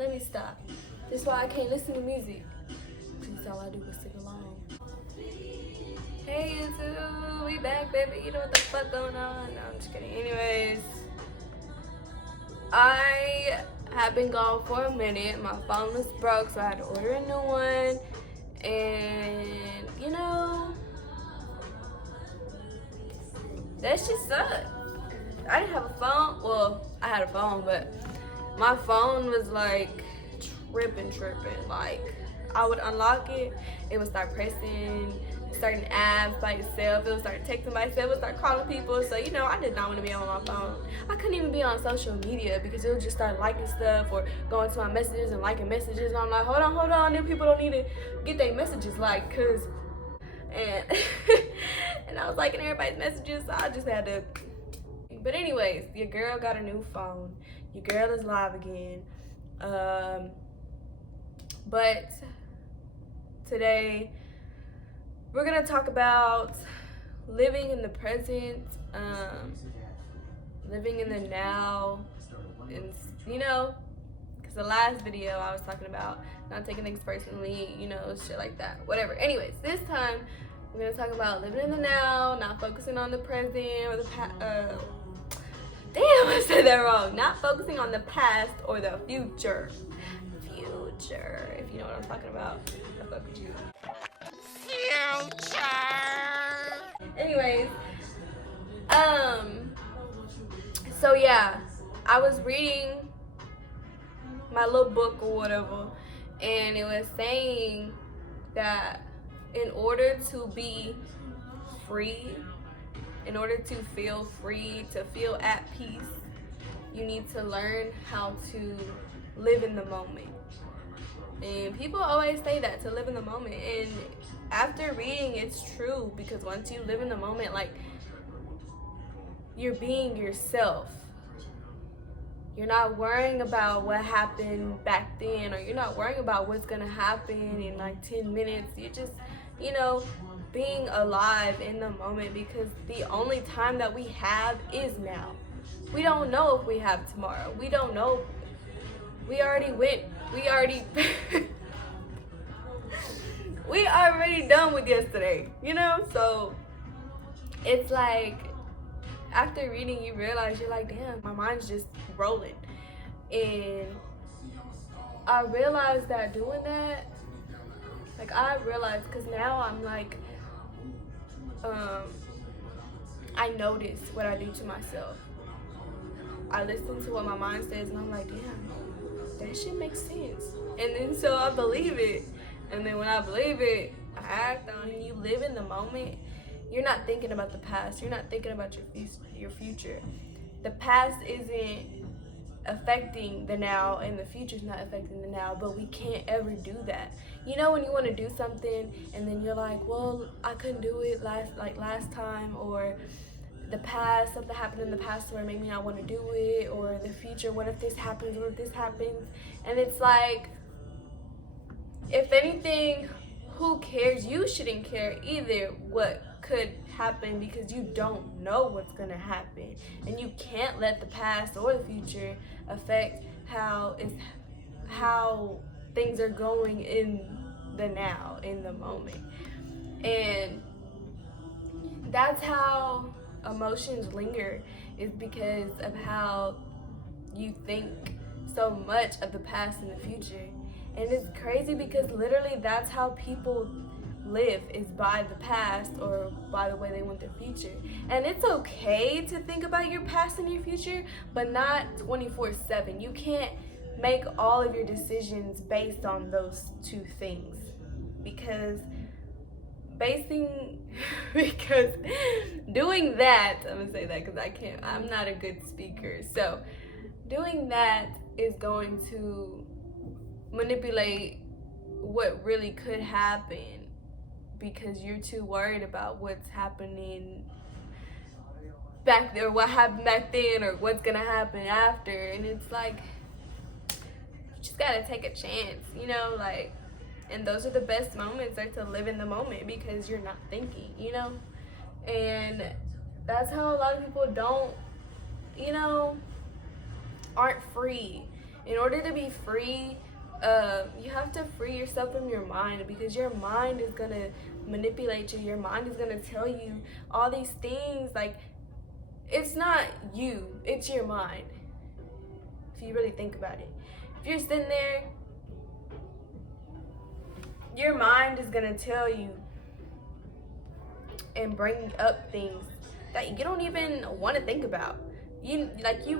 let me stop. That's why I can't listen to music. That's all I do is sing along. Hey YouTube, we back, baby. You know what the fuck going on? No, I'm just kidding. Anyways, I have been gone for a minute. My phone was broke, so I had to order a new one. And you know, that shit sucked. I didn't have a phone. Well, I had a phone, but my phone was like tripping. Like, I would unlock it, it would start pressing certain apps by itself, it would start texting by itself, it would start calling people. So, you know, I did not want to be on my phone. I couldn't even be on social media because it would just start liking stuff or going to my messages and liking messages. And I'm like, hold on, them people don't need to get their messages like, cause, and, and I was liking everybody's messages, so I just had to. But anyways, your girl got a new phone. Your girl is live again. But today we're gonna talk about living in the present, living in the now, and you know, because the last video I was talking about not taking things personally, you know, shit like that. Whatever. Anyways, this time we're gonna talk about living in the now, not focusing on the present or the past. Damn, I said that wrong. Not focusing on the past or the future. Future, if you know what I'm talking about. I fuck with you. Future. Anyways, so yeah, I was reading my little book or whatever, and it was saying that in order to be free, in order to feel free, to feel at peace, you need to learn how to live in the moment. And people always say that, to live in the moment. And after reading, it's true, because once you live in the moment, like, you're being yourself. You're not worrying about what happened back then, or you're not worrying about what's gonna happen in like 10 minutes. You're just, you know, being alive in the moment, because the only time that we have is now. We don't know if we have tomorrow. We don't know. We already we already done with yesterday, you know? So it's like, after reading, you realize, you're like, damn, my mind's just rolling. And I realized that doing that, like, I realized, because now I'm like, I notice what I do to myself. I listen to what my mind says, and I'm like, damn, that shit makes sense. And then so I believe it. And then when I believe it, I act on it. You live in the moment. You're not thinking about the past. You're not thinking about your future. The past isn't affecting the now, and the future's not affecting the now, but we can't ever do that. You know, when you want to do something and then you're like, well, I couldn't do it last time, or the past, something happened in the past where it made me not want to do it, or the future, what if this happens, what if this happens? And it's like, if anything, who cares? You shouldn't care either what could happen, because you don't know what's gonna happen, and you can't let the past or the future affect how things are going in the now, in the moment. And that's how emotions linger, is because of how you think so much of the past and the future. And it's crazy, because literally that's how people live, is by the past or by the way they want their future. And it's okay to think about your past and your future, but not 24/7. You can't make all of your decisions based on those two things, because doing that, I'm gonna say that because I'm not a good speaker. So doing that is going to manipulate what really could happen, because you're too worried about what's happening back there, what happened back then, or what's gonna happen after. And it's like, you just gotta take a chance, you know, like, and those are the best moments, are to live in the moment, because you're not thinking, you know. And that's how a lot of people don't, you know, aren't free, In order to be free, you have to free yourself from your mind, because your mind is gonna manipulate you. Your mind is gonna tell you all these things. Like, it's not you, it's your mind. If you really think about it, if you're sitting there, your mind is gonna tell you and bring up things that you don't even want to think about. You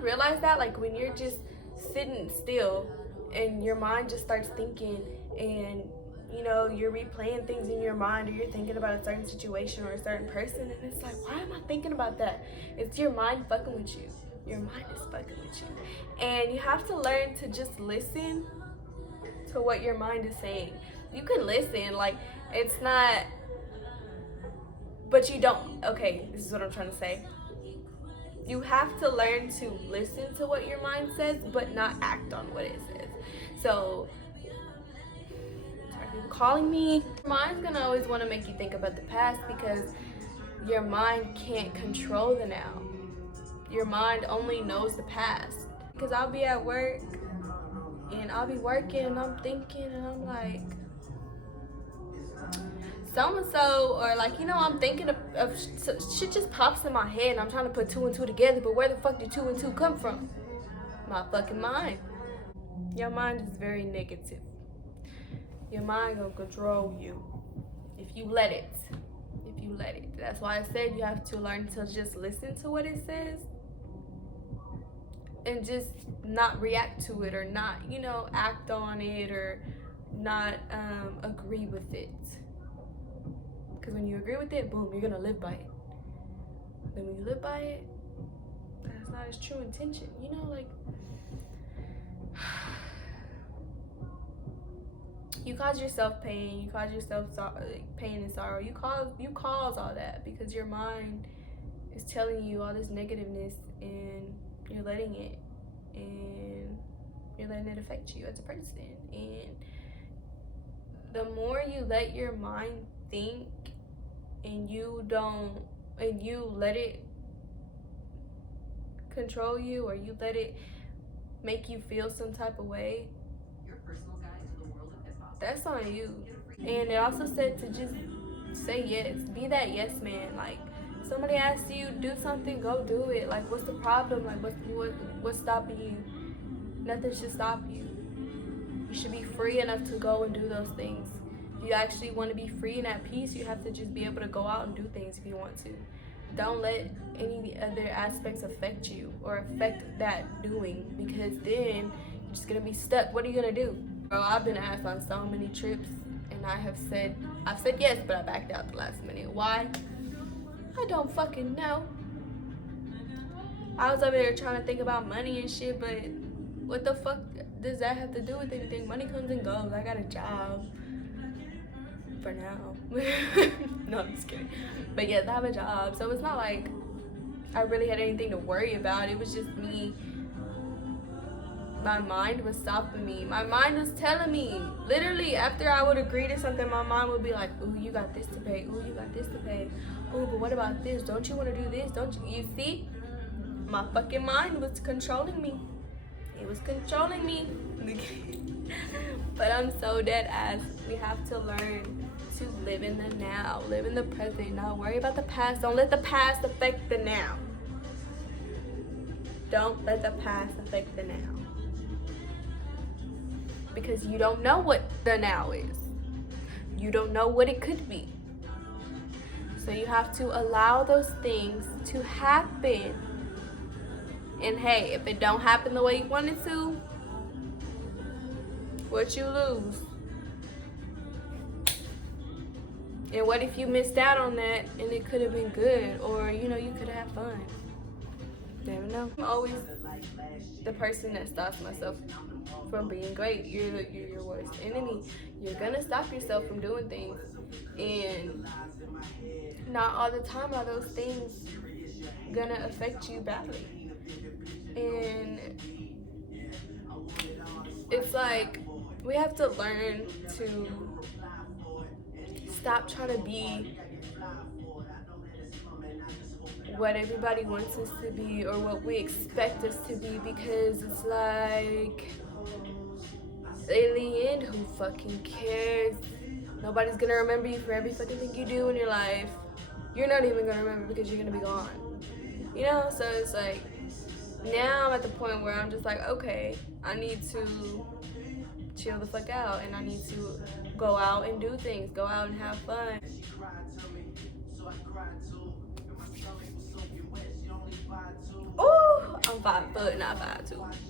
realize that, like, when you're just sitting still and your mind just starts thinking, and you're replaying things in your mind, or you're thinking about a certain situation or a certain person, and it's like, why am I thinking about that? It's your mind fucking with you. Your mind is fucking with you, and you have to learn to just listen to what your mind is saying. You can listen, like, it's not, but you don't. Okay, this is what I'm trying to say. You have to learn to listen to what your mind says, but not act on what it says. So, sorry, people calling me. Your mind's gonna always want to make you think about the past, because your mind can't control the now. Your mind only knows the past. Because I'll be at work and I'll be working and I'm thinking and I'm like, so and so, or like, I'm thinking of shit just pops in my head and I'm trying to put two and two together, but where the fuck did two and two come from? My fucking mind. Your mind is very negative. Your mind gonna control you if you let it. If you let it. That's why I said you have to learn to just listen to what it says and just not react to it, or not, act on it, or not agree with it. Because when you agree with it, boom, you're gonna live by it. Then when you live by it, that's not its true intention. Like, you cause yourself pain, you cause yourself pain and sorrow. You cause all that because your mind is telling you all this negativeness, and you're letting it, affect you as a person. And the more you let your mind think, and you let it control you, or you let it make you feel some type of way, that's on you. And it also said to just say yes. Be that yes man. Like, somebody asks you do something, go do it. Like, what's the problem? Like, what's stopping you? Nothing should stop you. You should be free enough to go and do those things. If you actually want to be free and at peace, you have to just be able to go out and do things if you want to. Don't let any other aspects affect you or affect that doing, because then you're just gonna be stuck. What are you gonna do? Bro, I've been asked on so many trips, and I've said yes, but I backed out the last minute. Why? I don't fucking know. I was over there trying to think about money and shit, but what the fuck does that have to do with anything? Money comes and goes. I got a job. For now. No, I'm just kidding. But yes, I have a job. So it's not like I really had anything to worry about. It was just me. My mind was stopping me. My mind was telling me. Literally, after I would agree to something, my mind would be like, ooh, you got this to pay. Ooh, you got this to pay. Ooh, but what about this? Don't you want to do this? Don't you? You see? My fucking mind was controlling me. It was controlling me. But I'm so dead ass. We have to learn to live in the now, live in the present, not worry about the past. Don't let the past affect the now. Don't let the past affect the now. Because you don't know what the now is. You don't know what it could be. So you have to allow those things to happen. And hey, if it don't happen the way you want it to, what you lose? And what if you missed out on that and it could have been good, or you could have had fun? Never know. I'm always the person that stops myself from being great. You're your worst enemy. You're gonna stop yourself from doing things, and not all the time are those things gonna affect you badly. And it's like, we have to learn to stop trying to be what everybody wants us to be, or what we expect us to be, because it's like, in the end, who fucking cares? Nobody's gonna remember you for every fucking thing you do in your life. You're not even gonna remember because you're gonna be gone. You know, so it's like now I'm at the point where I'm just like, okay, I need to chill the fuck out and I need to go out and do things, go out and have fun. Ooh, I'm 5 foot, not 5'2".